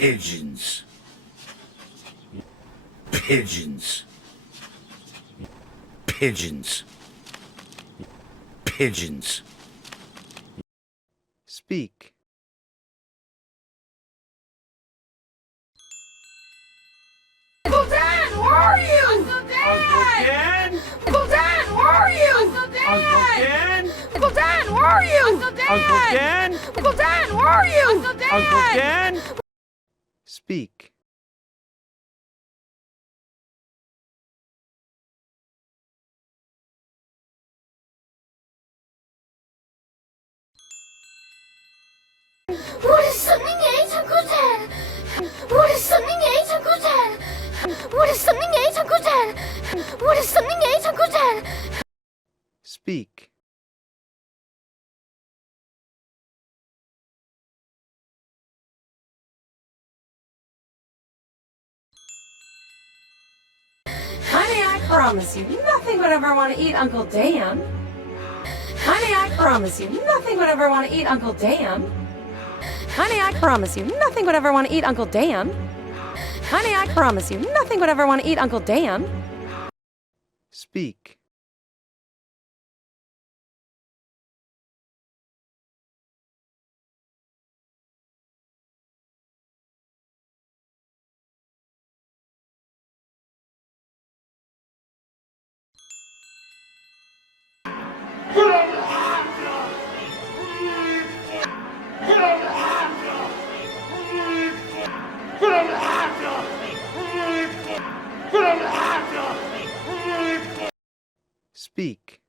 Pigeons. Pigeons. Pigeons. Pigeons. Speak. Uncle Dan, where are you? Uncle Dan! Uncle Dan, where are you? Uncle Dan! Uncle Dan, where are you? Uncle Dan! Uncle Dan, where are you? Uncle Dan! Speak. What is something ate, Uncle Dan? What is something ate, Uncle Dan? What is something ate, Uncle Dan? What is something ate, Uncle Dan? Speak. Honey, I promise you, nothing would ever want to eat Uncle Dan. Honey, I promise you, nothing would ever want to eat Uncle Dan. Honey, I promise you, nothing would ever want to eat Uncle Dan. Honey, I promise you, nothing would ever want to eat Uncle Dan. Speak. Speak.